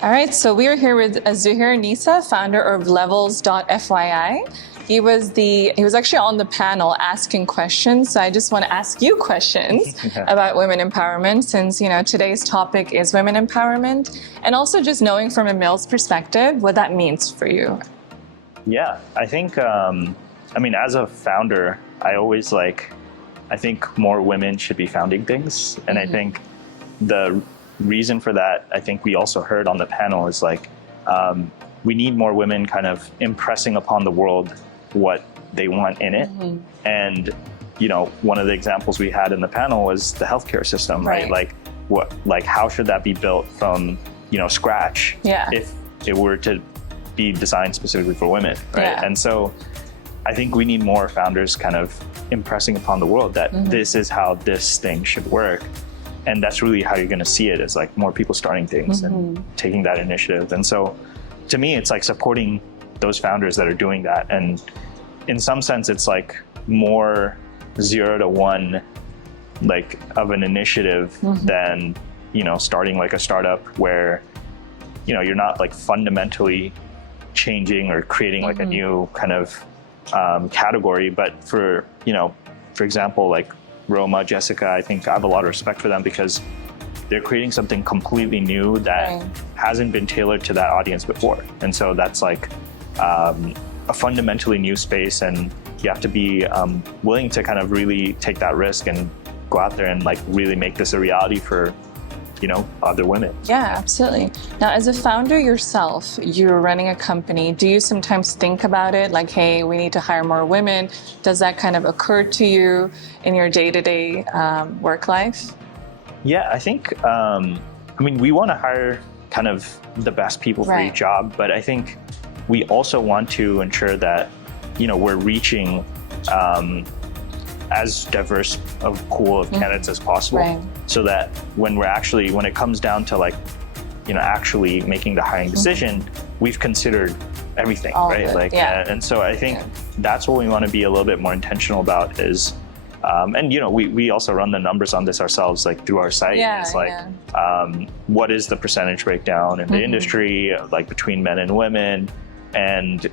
All right, so we are here with Zuhayeer Musa, founder of Levels.fyi. He was actually on the panel asking questions. So I just want to ask you questions about women empowerment, since today's topic is women empowerment, and also just knowing from a male's perspective what that means for you. Yeah, I think as a founder, I think more women should be founding things, and I think the reason for that, I think we also heard on the panel, is we need more women kind of impressing upon the world what they want in it. And one of the examples we had in the panel was the healthcare system, right? How should that be built from scratch if it were to be designed specifically for women, right? And so I think we need more founders kind of impressing upon the world that this is how this thing should work. And that's really how you're going to see it, is more people starting things and taking that initiative. And so to me, it's supporting those founders that are doing that. And in some sense, it's more 0 to 1 of an initiative than starting a startup where you're not fundamentally changing or creating a new kind of category. But for example, Roma, Jessica, I think I have a lot of respect for them because they're creating something completely new that hasn't been tailored to that audience before. And so that's a fundamentally new space, and you have to be willing to kind of really take that risk and go out there and really make this a reality for other women. Yeah, absolutely. Now, as a founder yourself, you're running a company. Do you sometimes think about it hey, we need to hire more women? Does that kind of occur to you in your day-to-day work life? Yeah, I think, we want to hire kind of the best people for each job, but I think we also want to ensure that, we're reaching as diverse of pool of candidates as possible, so that when it comes down to actually making the hiring decision, we've considered everything, right? And so I think that's what we want to be a little bit more intentional about is, we also run the numbers on this ourselves, through our site. What is the percentage breakdown in the industry, between men and women, and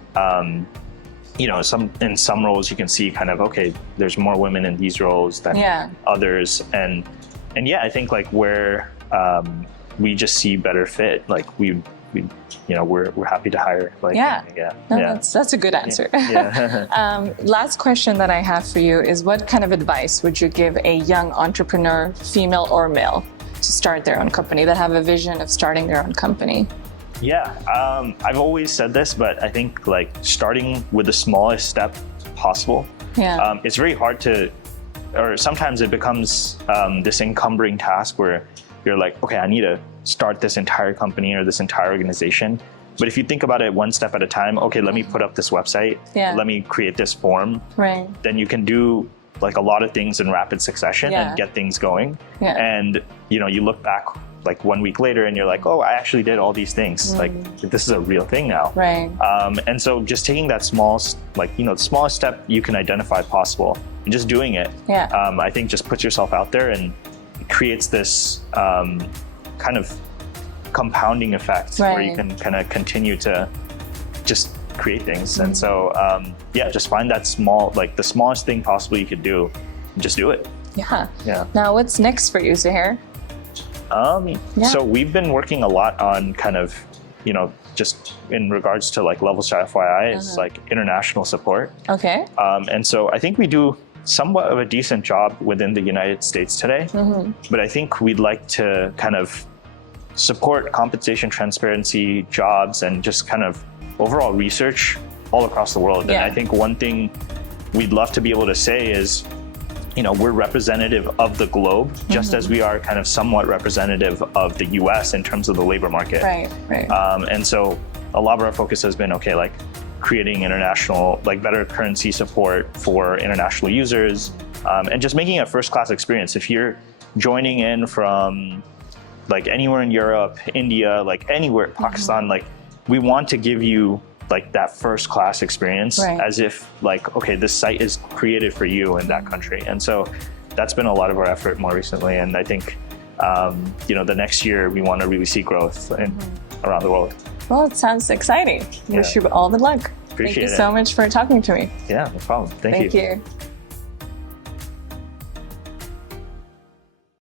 in some roles you can see kind of, okay, there's more women in these roles than others, and I think where we just see better fit, we're happy to hire. That's a good answer. Last question that I have for you is, what kind of advice would you give a young entrepreneur, female or male, to start their own company, that have a vision of starting their own company? I've always said this, but I think starting with the smallest step possible. It's very hard to, or sometimes it becomes this encumbering task where you're okay, I need to start this entire company or this entire organization. But if you think about it one step at a time, okay, let me put up this website, let me create this form, then you can do a lot of things in rapid succession and get things going. And you look back 1 week later and you're oh, I actually did all these things. This is a real thing now. And so just taking that small, the smallest step you can identify possible and just doing it, I think just puts yourself out there and creates this kind of compounding effect where you can kind of continue to just create things. And so, just find that small, the smallest thing possible you could do, and just do it. Now, what's next for you, Zuhayeer? So we've been working a lot on kind of, just in regards to Levels.fyi is international support. And so I think we do somewhat of a decent job within the United States today, but I think we'd like to kind of support compensation transparency, jobs, and just kind of overall research all across the world. And I think one thing we'd love to be able to say is, we're representative of the globe, just as we are kind of somewhat representative of the US in terms of the labor market. And so a lot of our focus has been, okay, creating international, better currency support for international users, and just making a first-class experience. If you're joining in from anywhere in Europe, India, anywhere, Pakistan, we want to give you that first class experience, as if okay, this site is created for you in that country. And so that's been a lot of our effort more recently. And I think, the next year we want to really see growth. And around the world. Well, it sounds exciting. Wish you all the luck. Appreciate Thank you it. so much for talking to me. Yeah, no problem. Thank you. Thank you.